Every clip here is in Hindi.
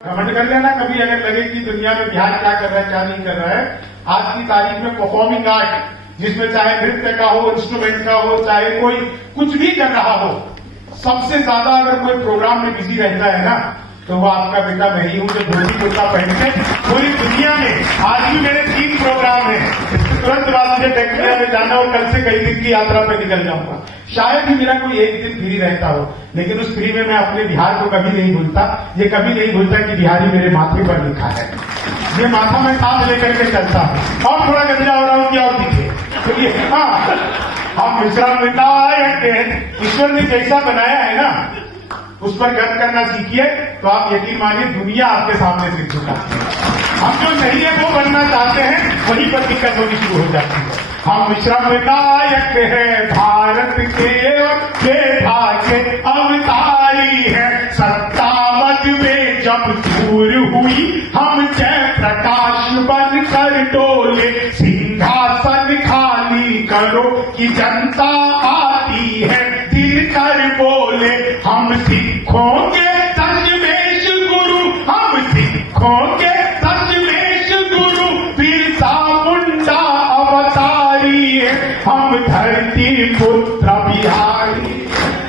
घमंड कर लेना कभी अगर लगे कि दुनिया में बिहार क्या कर रहा है क्या नहीं कर रहा है। आज की तारीख में परफॉर्मिंग आर्ट जिसमें चाहे नृत्य का हो, इंस्ट्रूमेंट का हो, चाहे कोई कुछ भी कर रहा हो, सबसे ज्यादा अगर कोई प्रोग्राम में बिजी रहता है ना तो वो आपका बेटा मैं ही हूं जो धोती कुर्ता पहन के पूरी दुनिया में। आज भी मेरे 3 प्रोग्राम है, इसके तुरंत बाद मुझे टेक्निया में जाना और कल से कई दिन की यात्रा पे निकल जाऊंगा। शायद ही मेरा कोई एक दिन फ्री रहता हो, लेकिन उस फ्री में मैं अपने बिहार को कभी नहीं भूलता। ये कभी नहीं भूलता कि बिहारी मेरे माथे पर लिखा है। ये माथा मैं साथ लेकर के चलता हूं और थोड़ा गंजा हो रहा हूं कि और दिखे तो ये हम विश्राम विनायक ईश्वर ने जैसा बनाया है ना उस पर गर्व करना सीखिए तो आप यकीन मानिए दुनिया आपके सामने से झुका है। हम जो नहीं है वो बनना चाहते हैं, वहीं पर दिक्कत होनी शुरू हो जाती है। हम विश्राम विनायक हैं, भारत के भाग्य अवतारी है। सत्तावद में जब दूर हुई हम जय प्रकाश बन कर डोले, सिंहासन खाली करो कि जनता आती है दिल कर बोले। हम सिखों के दशमेश गुरु, हम सिखों के दशमेश गुरु, बिरसा मुंडा अवतारी है। हम धरती पुत्र बिहारी,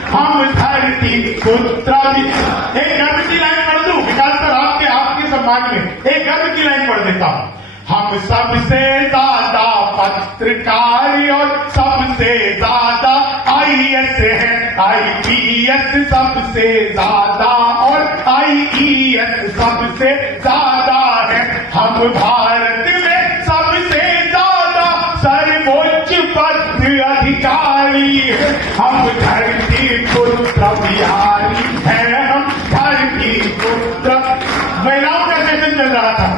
हम धरती पुत्र बिहारी। एक गर्व की लाइन पढ़ दूं विकास सर आपके सम्मान में, एक गर्व की लाइन पढ़ देता हूं। हम सबसे ज्यादा पत्रकार और सबसे ज्यादा IAS है, IPS सबसे ज्यादा और IES सबसे ज्यादा है। हम भारत में सबसे ज्यादा सर्वोच्च पद अधिकारी है। हम धरती पुत्र बिहारी है, हम धरती पुत्र। महिलाओं का सेशन चल रहा था,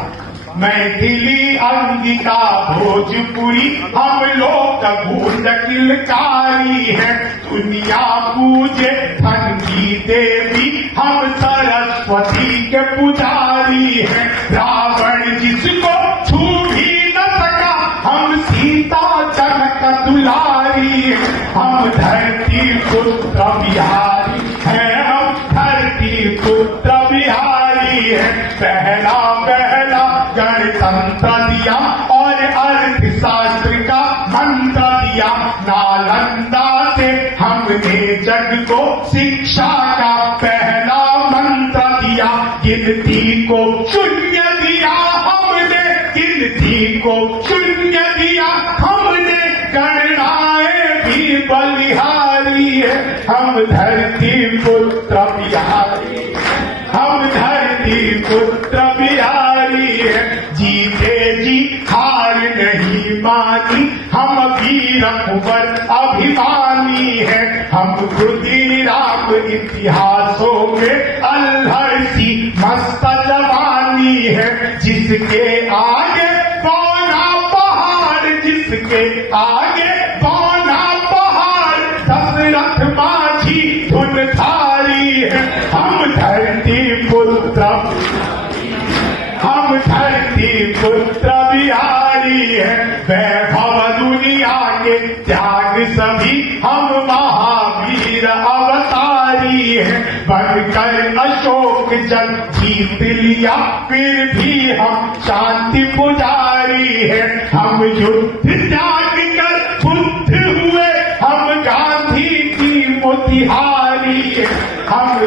मैथिली अंगिका भोजपुरी हम लोग गूंज किलकारी है। दुनिया पूजे धन की देवी, हम सरस्वती के पुजारी है। रावण जिसको छू भी न सका, हम सीता जनक दुलारी है। हम धरती पुत्र बिहारी है, हम धरती पुत्र बिहारी है। पहला गणतंत्र दिया और अर्थशास्त्र का मंत्र दिया। नालंदा से हमने जग को शिक्षा का पहला मंत्र दिया। गिनती को शून्य दिया हमने, गिनती को शून्य दिया हमने। गणनाएं भी बलिहारी है, हम धरती पुत्र बिहारी, हम धरती पुत्र बिहारी है। जीते जी हार नहीं मानी, हम वीर कुंवर अभिमानी है। हम खुदीराम इतिहासों में अल्हड़ सी मस्त जवानी है। जिसके आगे पौना पहाड़, जिसके आगे पौना पहाड़, दशरथ माझी धुन थारी है। हम धरती पुत्र, हम धरती पुत्र बिहारी है। वैभव दुनिया के त्याग सभी, हम महावीर अवतारी है। बनकर अशोक जन जीत लिया, फिर भी हम शांति पुजारी है। हम युद्ध त्याग कर बुद्ध हुए, हम गांधी की मोतिहारी है। हम